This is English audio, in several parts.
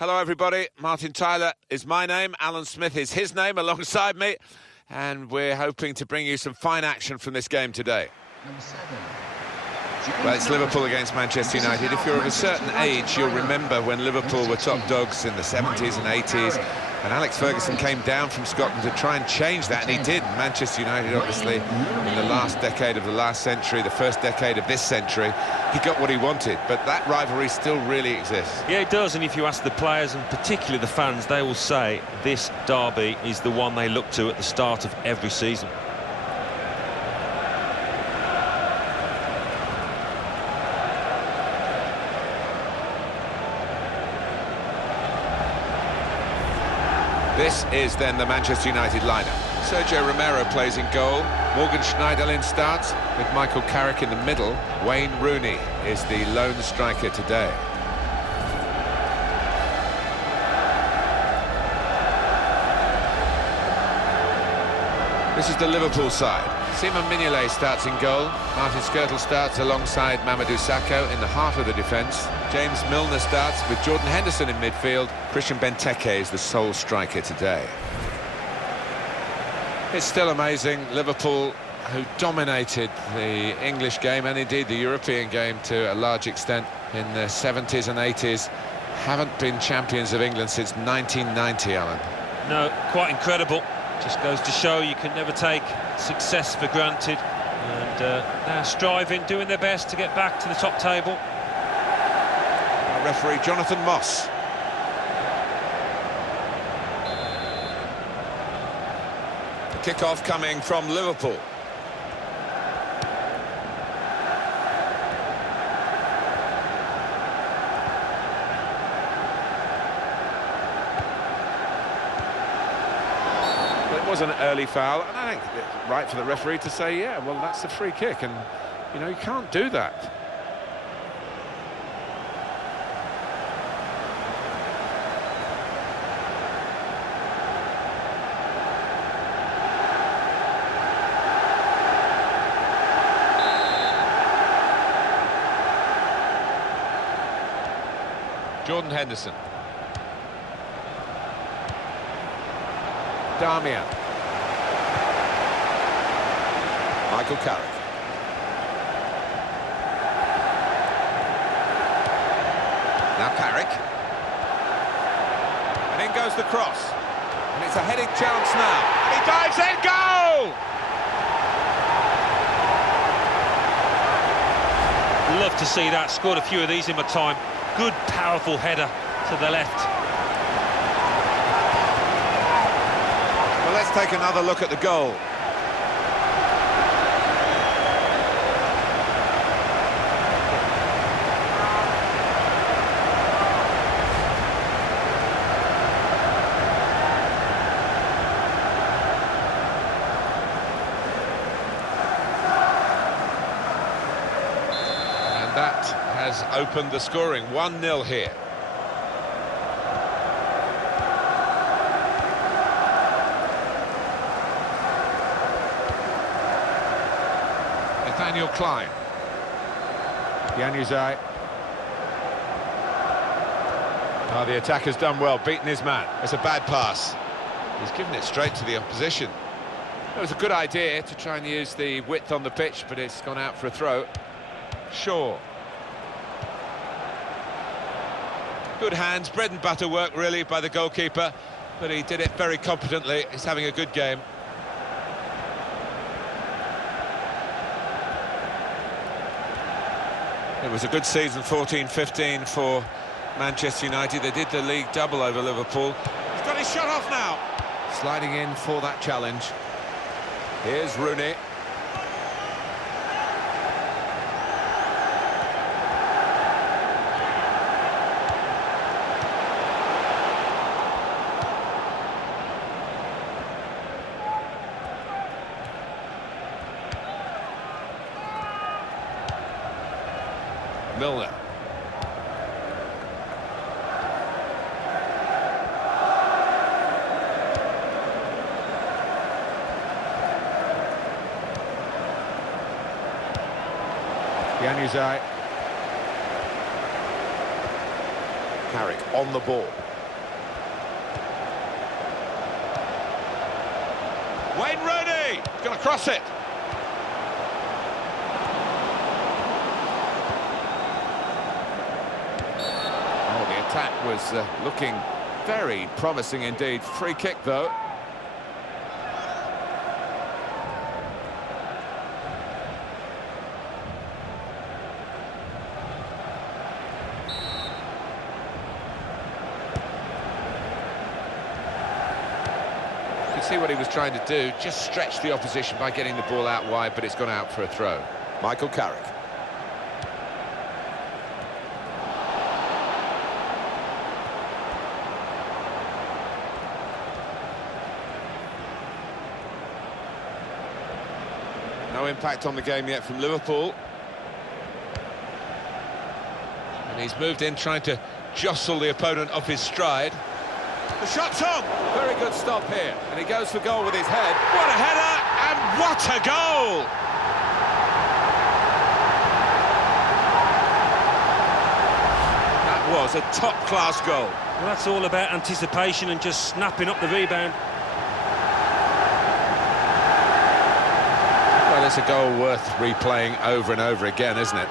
Hello, everybody. Martin Tyler is my name. Alan Smith is his name alongside me. And we're hoping to bring you some fine action from this game today. Number 7. Well, it's Liverpool against Manchester United. If you're of a certain age, you'll remember when Liverpool were top dogs in the 70s and 80s. And Alex Ferguson came down from Scotland to try and change that, and he did. Manchester United, obviously, in the last decade of the last century, the first decade of this century, he got what he wanted. But that rivalry still really exists. Yeah, it does, and if you ask the players, and particularly the fans, they will say this derby is the one they look to at the start of every season. This is then the Manchester United lineup. Sergio Romero plays in goal. Morgan Schneiderlin starts with Michael Carrick in the middle. Wayne Rooney is the lone striker today. This is the Liverpool side. Simon Mignolet starts in goal. Martin Skrtel starts alongside Mamadou Sakho in the heart of the defence. James Milner starts with Jordan Henderson in midfield. Christian Benteke is the sole striker today. It's still amazing. Liverpool, who dominated the English game and indeed the European game to a large extent in the 70s and 80s, haven't been champions of England since 1990, Alan. No, quite incredible. Just goes to show you can never take success for granted. And now striving, doing their best to get back to the top table. Our referee, Jonathan Moss. The kick-off coming from Liverpool. Was an early foul, and I think it's right for the referee to say, yeah, well, that's a free kick, and, you know, you can't do that. Jordan Henderson. Darmian. Michael Carrick. Now Carrick. And in goes the cross. And it's a headed chance now. And he dives in, goal! Love to see that. Scored a few of these in my time. Good, powerful header to the left. Well, let's take another look at the goal. And that has opened the scoring. 1-0 here. Nathaniel Klein. Januzaj. Oh, the attacker's done well, beaten his man. It's a bad pass. He's given it straight to the opposition. It was a good idea to try and use the width on the pitch, but it's gone out for a throw. Shaw. Good hands, bread and butter work really by the goalkeeper, but he did it very competently. He's having a good game. It was a good season, 14-15 for Manchester United. They did the league double over Liverpool. He's got his shot off now. Sliding in for that challenge. Here's Rooney. Milner. Januzaj. Carrick on the ball. Wayne Rooney, he's going to cross it. Oh, the attack was looking very promising indeed. Free kick, though. See what he was trying to do, just stretch the opposition by getting the ball out wide, but it's gone out for a throw. Michael Carrick. No impact on the game yet from Liverpool. And he's moved in trying to jostle the opponent off his stride. The shot's on! Very good stop here. And he goes for goal with his head. What a header! And what a goal! That was a top-class goal. Well, that's all about anticipation and just snapping up the rebound. Well, it's a goal worth replaying over and over again, isn't it?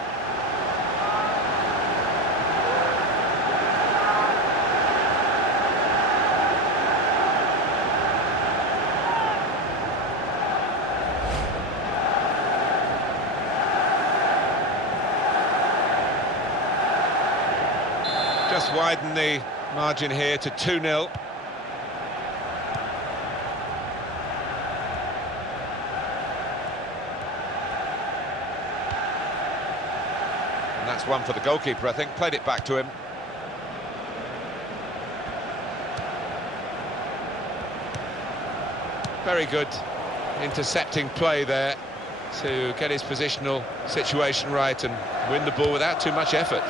Just widen the margin here to 2-0. And that's one for the goalkeeper, I think. Played it back to him. Very good intercepting play there to get his positional situation right and win the ball without too much effort.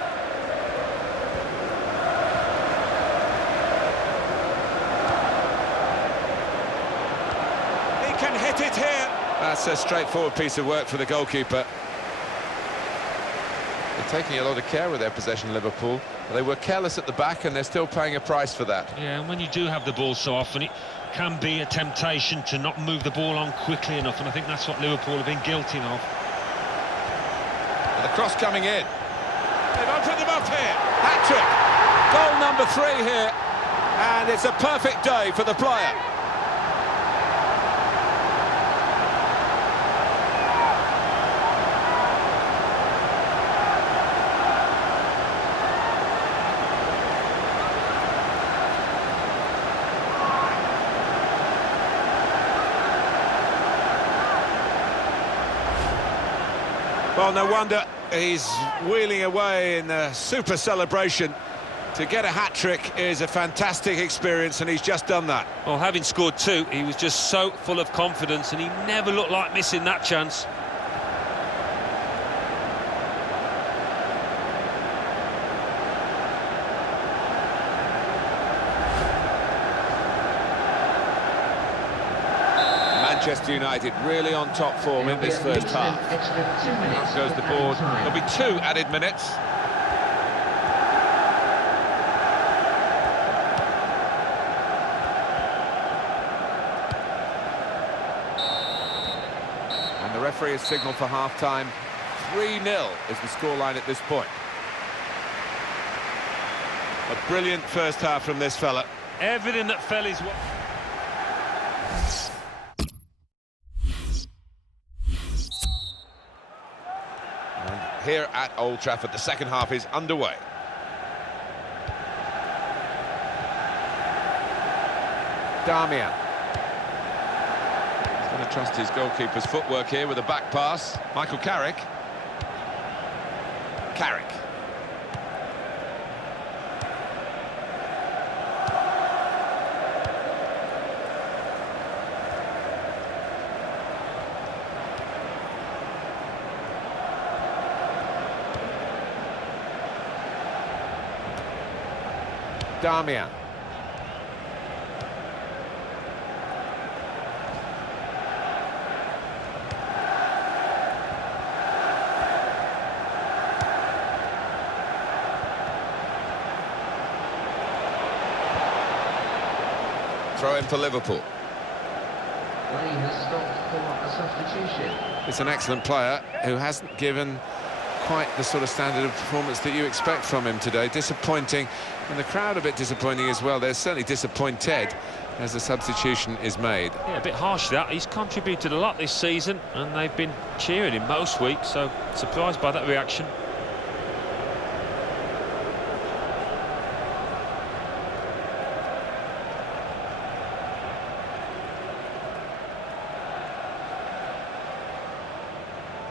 Can hit it here. That's a straightforward piece of work for the goalkeeper. They're taking a lot of care with their possession, Liverpool. They were careless at the back and they're still paying a price for that. Yeah, and when you do have the ball so often, it can be a temptation to not move the ball on quickly enough, and I think that's what Liverpool have been guilty of. And the cross coming in. They've opened them up here. Hat-trick. Goal number 3 here. And it's a perfect day for the player. Well, no wonder he's wheeling away in a super celebration. To get a hat-trick is a fantastic experience, and he's just done that. Well, having scored 2, he was just so full of confidence, and he never looked like missing that chance. Manchester United really on top form in this first half. Up goes the board. There'll be 2 added minutes. And the referee has signalled for half-time. 3-0 is the scoreline at this point. A brilliant first half from this fella. Everything that fell his way. Here at Old Trafford, the second half is underway. Darmian. He's going to trust his goalkeeper's footwork here with a back pass. Michael Carrick. Carrick. Darmian. Throw in for Liverpool. Play has stopped for a substitution. It's an excellent player who hasn't given quite the sort of standard of performance that you expect from him today. Disappointing, and the crowd a bit disappointing as well. They're certainly disappointed as the substitution is made. Yeah, a bit harsh that. He's contributed a lot this season, and they've been cheering him most weeks, so surprised by that reaction.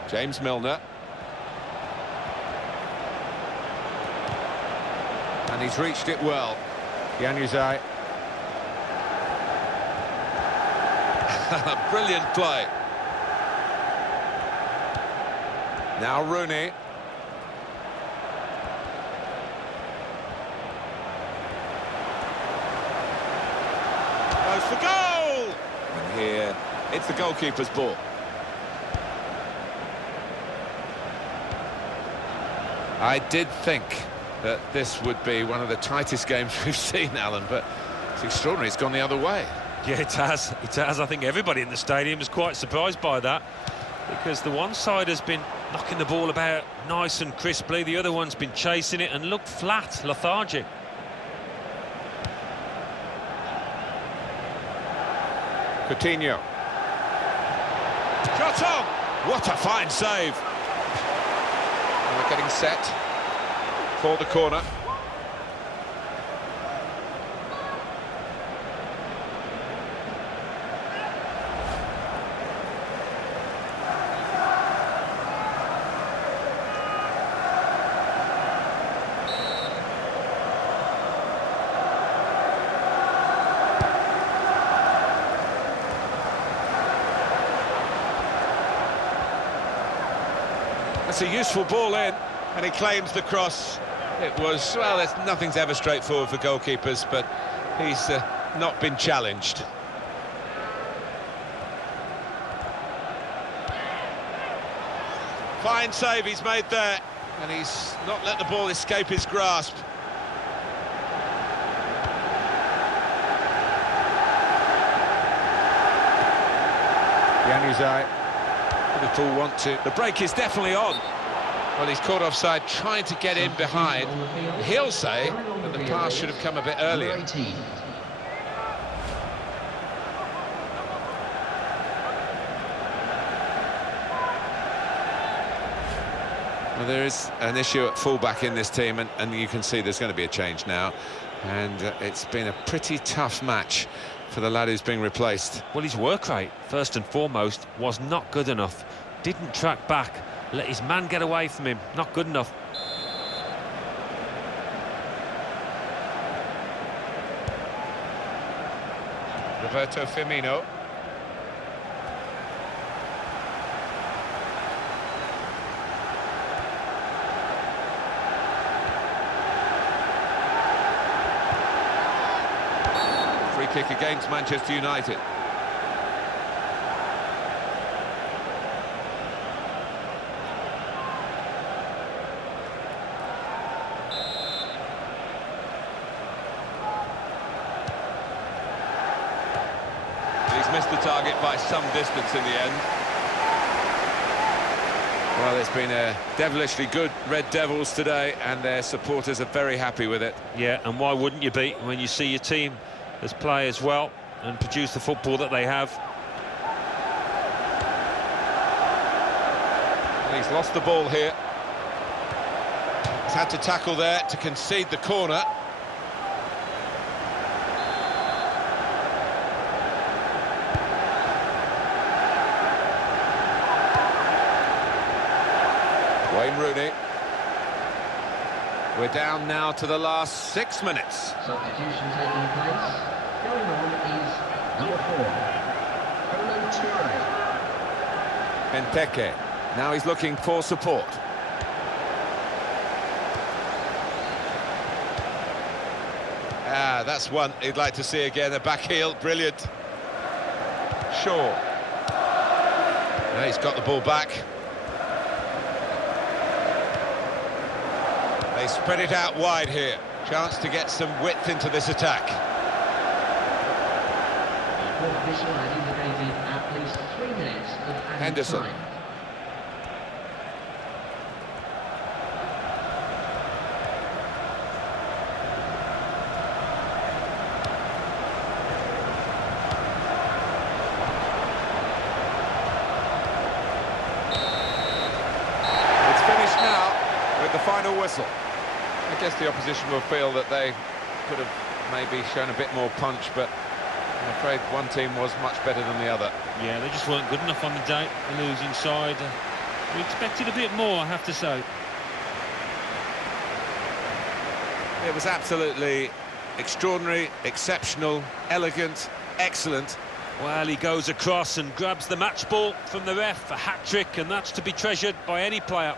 James Milner. And he's reached it well. Januzaj. Brilliant play. Now Rooney. Goes for goal! And here, it's the goalkeeper's ball. I did think that this would be one of the tightest games we've seen, Alan, but it's extraordinary. It's gone the other way. Yeah, it has. It has. I think everybody in the stadium is quite surprised by that, because the one side has been knocking the ball about nice and crisply, the other one's been chasing it and looked flat, lethargic. Coutinho. Shot on! What a fine save! And we're getting set for the corner. That's a useful ball in, and he claims the cross. It was, well, nothing's ever straightforward for goalkeepers, but he's not been challenged. Fine save he's made there, and he's not let the ball escape his grasp. Januzaj. Liverpool want to. The break is definitely on. Well, he's caught offside, trying to get in behind. He'll say that the pass should have come a bit earlier. Well, there is an issue at fullback in this team, and you can see there's going to be a change now. And it's been a pretty tough match for the lad who's being replaced. Well, his work rate, first and foremost, was not good enough. Didn't track back, let his man get away from him. Not good enough. Roberto Firmino. Free kick against Manchester United. He's missed the target by some distance in the end. Well, it's been a devilishly good Red Devils today, and their supporters are very happy with it. Yeah, and why wouldn't you be when you see your team as play as well and produce the football that they have? And he's lost the ball here. He's had to tackle there to concede the corner. Wayne Rooney. We're down now to the last 6 minutes. Substitution taking place. Going on is number 4, Kolo Toure. Benteke. Now he's looking for support. Ah, that's one he'd like to see again. A back heel, brilliant. Shaw. Now he's got the ball back. They spread it out wide here. Chance to get some width into this attack. The fourth official has indicated is 3 minutes of added Henderson. time. It's finished now with the final whistle. I guess the opposition will feel that they could have maybe shown a bit more punch, but I'm afraid one team was much better than the other. Yeah, they just weren't good enough on the day, the losing side. We expected a bit more, I have to say. It was absolutely extraordinary, exceptional, elegant, excellent. Well, he goes across and grabs the match ball from the ref, a hat-trick, and that's to be treasured by any player.